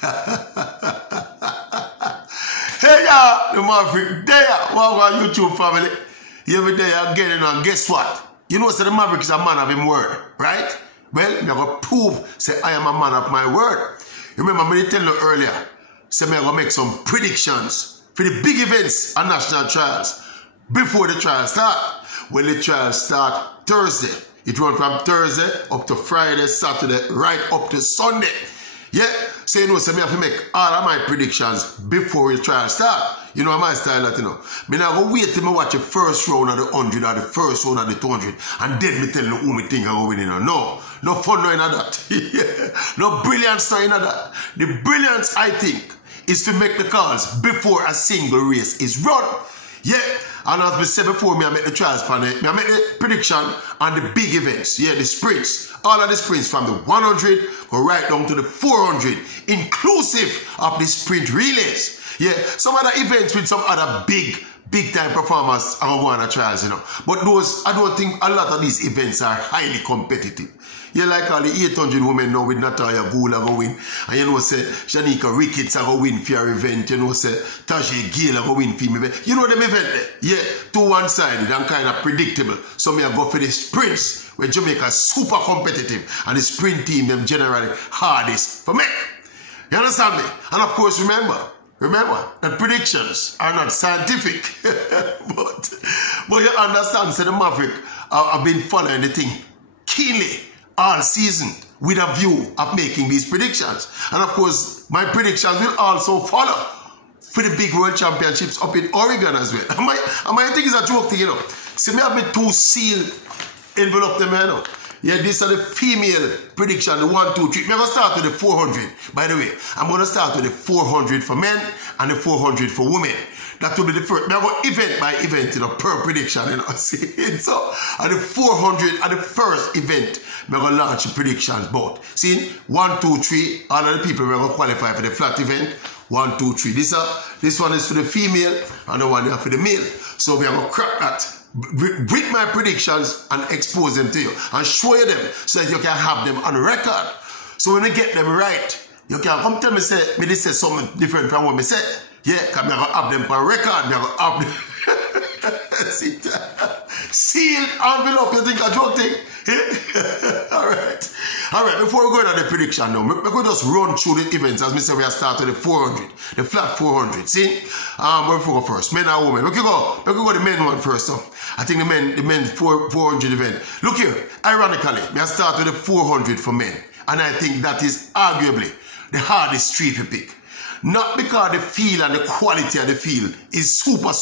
Hey y'all, the Maverick there. Welcome YouTube family. Every day again, and guess what? You know, so the Maverick is a man of his word, right? Well, I'm going to prove, say, I am a man of my word. Remember, I tell you earlier, say, I'm going to make some predictions for the big events and national trials before the trial start. When the trial start Thursday, it runs from Thursday up to Friday, Saturday, right up to Sunday. Yeah, so you know, so I have to make all of my predictions before the trial start. You know my style that, you know. I'm not going to wait till I watch the first round of the 100 or the first round of the 200 and then me tell you who me think I'm going to win. No, no fun no in that. No brilliance no in that. The brilliance, I think, is to make the calls before a single race is run. Yeah, and as I said before, I make the trials panel, I make the prediction on the big events, yeah, the sprints. All of the sprints from the 100 go right down to the 400, inclusive of the sprint relays. Yeah, some other events with some other big time performers are going on the trials, you know. But those, I don't think a lot of these events are highly competitive. Yeah, like all the 800 women now with Natalia Gould are going to win. And you know, say, Shanika Ricketts are going to win for your event. You know, say, Tajay Gale are going to win for your event. You know them event there? Yeah, to one-sided and kind of predictable. So me I go for the sprints, where Jamaica is super competitive. And the sprint team, them generally hardest for me. You understand me? And of course, remember that predictions are not scientific. but you understand, so the Maverick have been following the thing keenly all season with a view of making these predictions. And of course, my predictions will also follow for the big world championships up in Oregon as well. I think it's a joke thing, you know. See, me have me 2 seal envelope them, you know. Yeah, these are the female prediction, the 1, 2, 3. I'm going to start with the 400, by the way. I'm going to start with the 400 for men and the 400 for women. That will be the first. I'm going event by event, you know, per prediction, you know. See? So, at the 400, at the first event, I'm going to launch the predictions both. See, 1, 2, 3, all of the people are going to qualify for the flat event. 1, 2, 3. This one is for the female and the one is for the male. So, we're going to crack that with my predictions and expose them to you and show you them so that you can have them on record. So when you get them right, you can come tell me, say, this is something different from what I said. Yeah, because I'm going to have them on record. I'm going to have them. Seal envelope, you think a joke thing? Alright, before we go into the prediction now, we're going to just run through the events. As I said, we are starting with the 400, the flat 400. See? Where we go first? Men and women. We can go the men one first. So I think the men 400 event. Look here, ironically, we are starting with the 400 for men. And I think that is arguably the hardest street to pick. Not because the feel and the quality of the field is super,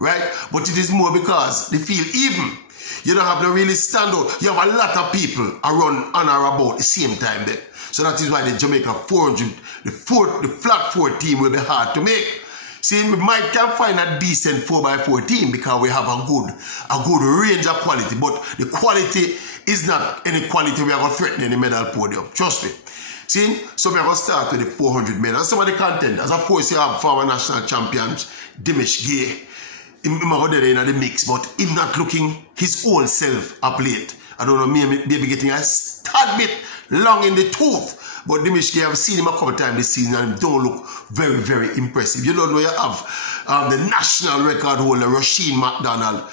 right? But it is more because the field even. You don't have to really stand out. You have a lot of people around on or about the same time there. So that is why the Jamaica 400, the flat 4 team will be hard to make. See, we might can find a decent 4x4 team because we have a good range of quality. But the quality is not any quality we are going to threaten in the medal podium. Trust me. See, so we are going to start with the 400 men. And some of the contenders, of course, you have former national champions, Dimesh Gay. He's in the mix, but he's not looking his old self up late. I don't know, maybe getting a tad bit long in the tooth. But Dimesh Gay, I've seen him a couple times this season and he don't look very impressive. You don't know you have the national record holder, Rasheen McDonald.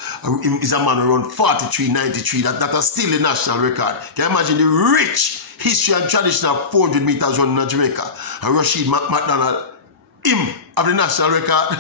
Is a man around 43-93. That is still the national record. Can you imagine the rich history and tradition of 400 meters running in Jamaica? And Rasheen McDonald, him of the national record.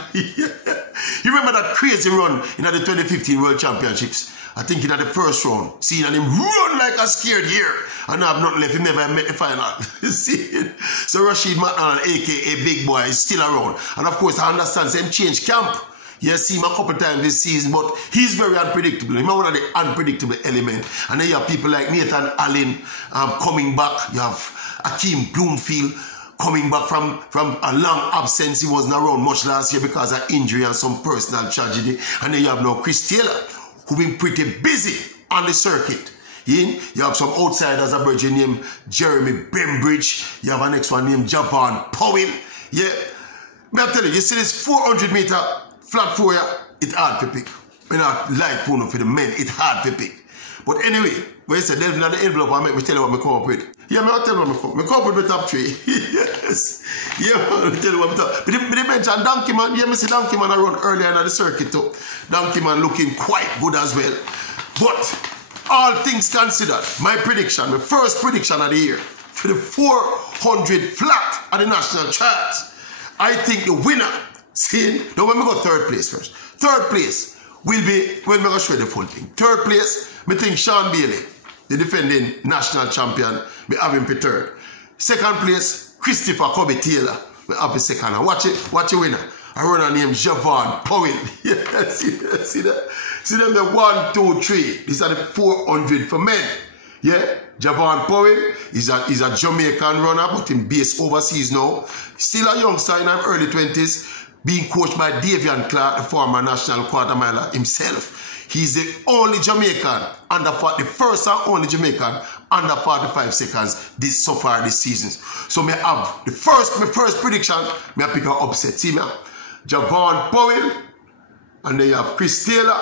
You remember that crazy run in the 2015 World Championships? I think in the first round, seeing him run like a scared hare. And I have nothing left, he never met the final. See? So Rasheen McDonald, aka Big Boy, is still around. And of course, I understand him change camp. Yes, see him a couple times this season, but he's very unpredictable. He's one of the unpredictable elements. And then you have people like Nathan Allen coming back. You have Akeem Bloomfield coming back from a long absence. He wasn't around much last year because of injury and some personal tragedy. And then you have now Chris Taylor, who's been pretty busy on the circuit. You have some outsiders, a virgin named Jeremy Bembridge. You have a next one named Javon Powell. Yeah. But I'm telling you see this 400 meter flat 4, it's hard to pick. When I like Puno for the men, it's hard to pick. But anyway, when you say delve in the envelope, I make me tell you what I come up with. Yeah, I'll tell you what I come up with the top 3. Yes. Yeah, man, I tell you what I'm talking. But they mention Donkey Man. Yeah, I see Donkey Man I run earlier in the circuit too. Donkey Man looking quite good as well. But all things considered, my prediction, the first prediction of the year, for the 400 flat at the national charts, I think the winner, see, now when we go third place first. Third place will be, when we go show the full thing. Third place, I think Sean Bailey, the defending national champion, we have him for third. Second place, Christopher Kobe Taylor, we have him second. And watch the winner. A runner named Javon Powell. Yeah, see that? See them the 1, 2, 3. These are the 400 for men. Yeah, Javon Powell is a Jamaican runner, but him based overseas now. Still a youngster in his early 20s, being coached by Davian Clark, the former national quarter miler himself. He's the only Jamaican the first and only Jamaican under 45 seconds so far this season. So me have my first prediction, me pick an upset. See me, Javon Powell, and then you have Chris Taylor,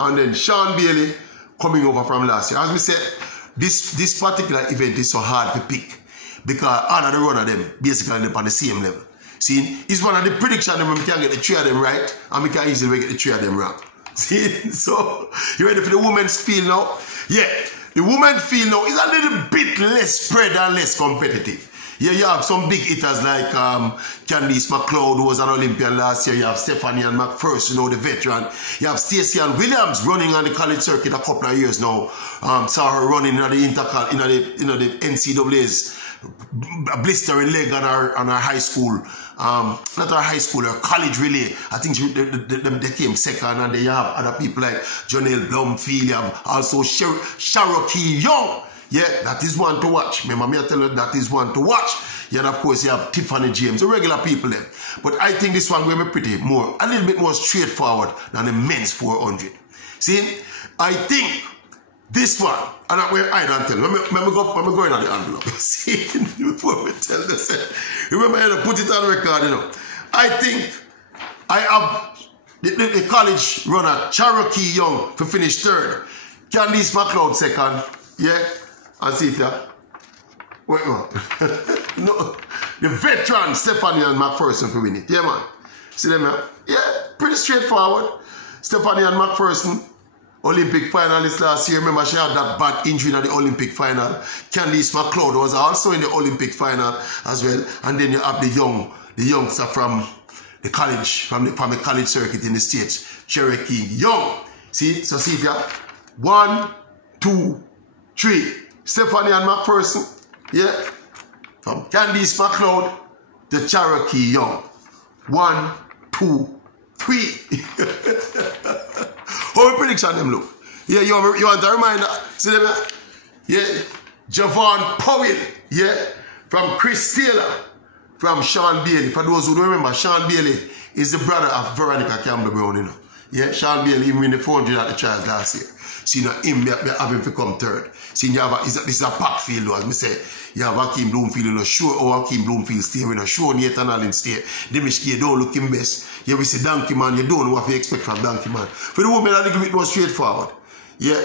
and then Sean Bailey coming over from last year. As we said, this particular event is so hard to pick because all of the run of them basically end up on the same level. See, it's one of the predictions that we can get the 3 of them right, and we can easily get the 3 of them wrong. See, so you ready for the women's field now? Yeah, the women's field now is a little bit less spread and less competitive. Yeah, you have some big hitters like Candice McLeod, who was an Olympian last year. You have Stephanie and McPherson, you know, the veteran. You have Stacey and Williams running on the college circuit a couple of years now. Saw her running in the NCAA's blistering leg on her high school. Not her high school, her college relay. I think they came second, and they have other people like Jonelle Blumfield. You have also Cherokee Young. Yeah, that is one to watch. Remember me I tell you that is one to watch. Yeah, and of course you have Tiffany James, the regular people there. But I think this one will be a little bit more straightforward than the men's 400. See, I think this one, and I don't tell you. Let me go in on the envelope. See, before we tell this, remember I had to put it on record, you know. I think I have the college runner Cherokee Young to finish third. Candice McLeod second. Yeah. And see it here. Wait, no. The veteran Stephanie and McPherson for win it. Yeah, man. See them here? Yeah, pretty straightforward. Stephanie and McPherson, Olympic finalist last year. Remember, she had that bad injury in the Olympic final. Candice McLeod was also in the Olympic final as well. And then you have the youngster from the college, from the college circuit in the States, Cherokee Young. See? So see it here. 1, 2, 3. Stephanie and McPherson, yeah. From Candice McLeod to Cherokee Young. 1, 2, 3. How prediction them look? Yeah, you want a reminder? See them? Yeah. Javon Powell, yeah. From Chris Taylor, from Sean Bailey. For those who don't remember, Sean Bailey is the brother of Veronica Campbell Brown, you know. Yeah, Sean Bailey even win the 400 at the trials last year. See, now him, have him to come third. See, you have this is a packed field, though. As I say, you have Hakeem Bloomfield in a show, or Hakeem Bloomfield stay in a show, Nathan Allen stay. Demish don't look him best. You will see Donkey Man, you don't know what you expect from Donkey Man. For the women, a little bit more straightforward. Yeah,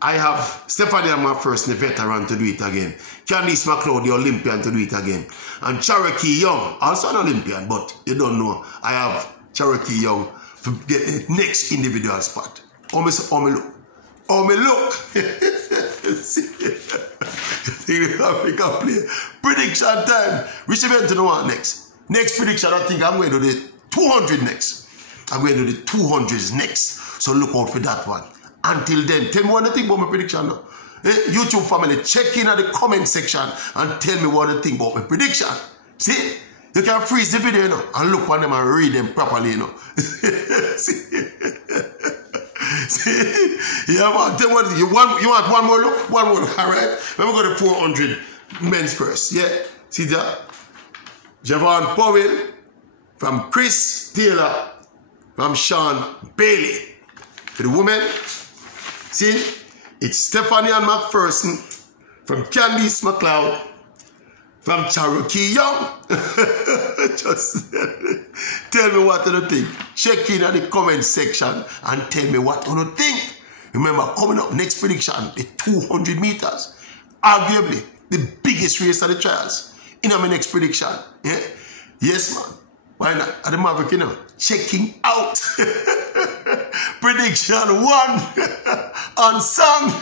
I have Stephanie and McPherson, the veteran, to do it again. Candice McLeod, the Olympian, to do it again. And Cherokee Young, also an Olympian, but you don't know. I have Cherokee Young to get the next individual spot. Oh, me look. Oh, me look. Prediction time. Which event do you want next? Next prediction, I think I'm going to do the 200 next. I'm going to do the 200s next. So look out for that one. Until then, tell me what you think about my prediction now. YouTube family, check in at the comment section and tell me what you think about my prediction. See? You can freeze the video, you know, and look on them and read them properly, you know. See? See? Yeah, man. Tell what you want one more look? One more look, alright? Let me go to 400 men's first. Yeah? See that? Javon Powell from Chris Taylor from Sean Bailey. For the women, see? It's Stephanie and McPherson from Candice McLeod from Cherokee Young. Just tell me what you think. Check in at the comment section and tell me what you think. Remember, coming up next prediction, the 200 meters. Arguably, the biggest race of the trials. In my next prediction, yeah? Yes, man. Why not? At the Maverick, you know, checking out. Prediction 1 on song.